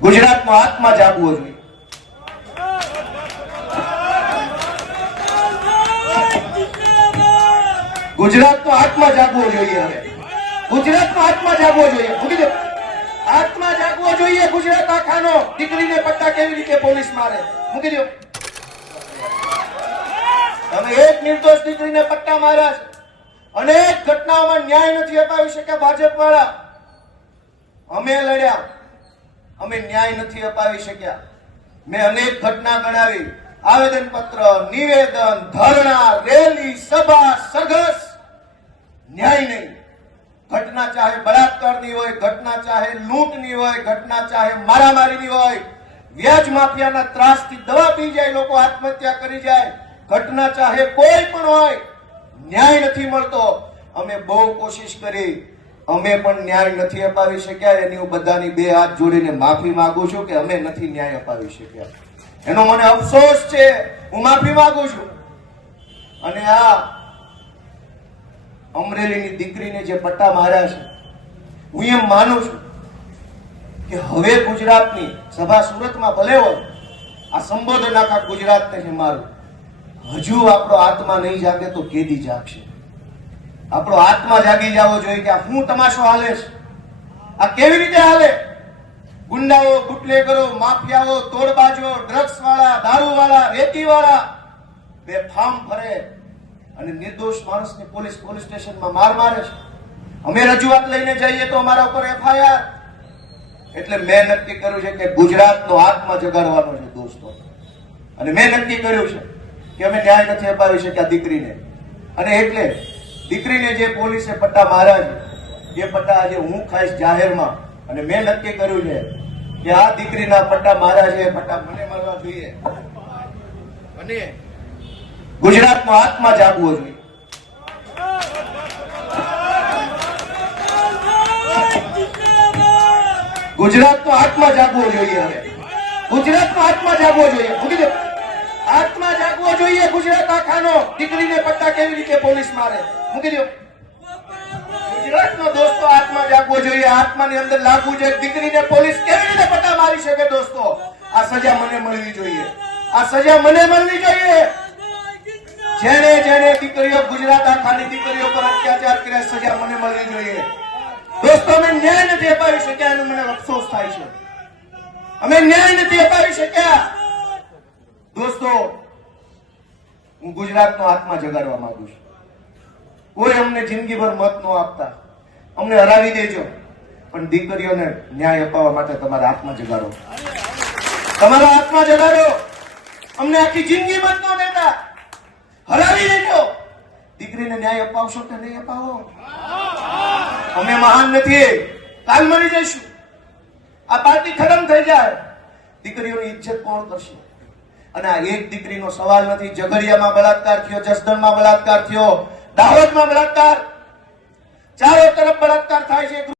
ગુજરાતનો આત્મા જાગવો જોઈએ ગુજરાતનો આત્મા જાગવો જોઈએ હવે ગુજરાતનો આત્મા જાગવો જોઈએ મૂકી દે આત્મા જાગવો જોઈએ ગુજરાત આખાનો દીકરીને પટ્ટા કેવી રીતે પોલીસ મારે મૂકી દો તમે એક નિર્દોષ દીકરીને પટ્ટા માર્યા છે અનેક ઘટનાઓમાં ન્યાય નથી અપાવી શક્યા ભાજપ વાળા અમે લડ્યા અમે ન્યાય નથી અપાવી શક્યા મેં અનેક ઘટના ગણાવી આવેદનપત્ર નિવેદન ધરણા રેલી સભા સઘસ ન્યાય નહીં ઘટના ચાહે બળાત્કારની હોય ઘટના ચાહે લૂંટની હોય ઘટના ચાહે મારામારીની હોય વ્યાજ માફિયાના ત્રાસથી દવા પી જાય લોકો આત્મહત્યા કરી જાય ઘટના ચાહે કોઈ પણ હોય ન્યાય નથી મળતો અમે બહુ કોશિશ કરી અમે પણ ન્યાય નથી અપાવી શક્યા એની હું બધાની બે હાથ જોડીને માફી માંગુ છું કે અમે નથી ન્યાય અપાવી શક્યા એનો મને અફસોસ છે હું માફી માંગુ છું અને આ અમરેલીની દીકરીને જે પટ્ટા માર્યા છે હું એમ માનું છું કે હવે ગુજરાતની સભા સુરતમાં ભલે હોય આ સંબોધન આખા ગુજરાતને છે મારું હજુ આપણો આત્મા નહીં જાગે તો કેદી જાગશે આપણો આત્મા જાગી જવો જોઈએ કે શું તમાશો હાલે છે આ કેવી રીતે હાલે ગુંડાઓ ગુટલેગરો માફિયાઓ તોડબાજો ડ્રગ્સ વાળા દારૂ વાળા રેતી વાળા બેફામ ફરે અને નિર્દોષ માણસને પોલીસ પોલીસ સ્ટેશનમાં માર મારે છે અમે રજૂઆત લઈને જઈએ તો અમારા ઉપર એફઆઈઆર એટલે મેં નક્કી કર્યું છે કે ગુજરાતનો આત્મા જગાડવાનો છે દોસ્તો અને મેં નક્કી કર્યું છે કે અમે ન્યાય નથી અપાવી શક્યા દીકરીને અને એટલે દીકરીને જે પોલીસે પટ્ટા માર્યા છે એ પટ્ટા આજે હું ખાઈશ જાહેરમાં અને મેં નક્કી કર્યું છે કે આ દીકરીના પટ્ટા માર્યા છે એ પટ્ટા મને મારવા જોઈએ અને ગુજરાતનો આત્મા જાગવો જોઈએ ગુજરાતનો આત્મા જાગવો જોઈએ હવે ગુજરાતનો આત્મા જાગવો જોઈએ આત્મા જાગવો જોઈએ ગુજરાત આખાનો દીકરીને પટ્ટા કેવી રીતે પોલીસ મારે મૂકી દો ગુજરાતનો દોસ્તો આત્મા જાગવો જોઈએ આત્માની અંદર લાગવું જોઈએ દીકરીને પોલીસ કેવી રીતે પટ્ટા મારી શકે દોસ્તો આ સજા મને મળવી જોઈએ આ સજા મને મળવી જોઈએ જેને જેને દીકરીઓ ગુજરાત આખાની દીકરીઓ પર અત્યાચાર કર્યા સજા મને મળવી જોઈએ દોસ્તો અમે ન્યાય નથી અપાવી શક્યા એનો મને અફસોસ થાય છે અમે ન્યાય નથી અપાવી શક્યા દોસ્તો હું ગુજરાતનો આત્મા જગાડવા માંગુ છું કોઈ અમને જિંદગીભર મત ન આપતા અમને હરાવી દેજો પણ દીકરીઓને ન્યાય અપાવવા માટે તમારા આત્મા જગાડો તમારા આત્મા જગાડ્યો અમને આખી જિંદગી મત ન દેતા હરાવી દેજો દીકરીને ન્યાય અપાવશો કે નહીં અપાવો અમે મહાન નથી કાલ મળી જઈશું આ પાર્ટી ખતમ થઈ જાય દીકરીઓની ઇજ્જત કોણ કરશે અને આ એક દીકરીનો સવાલ નથી ઝઘડિયામાં બળાત્કાર થયો જસદણમાં બળાત્કાર થયો દાહોદમાં બળાત્કાર ચારો તરફ બળાત્કાર થાય છે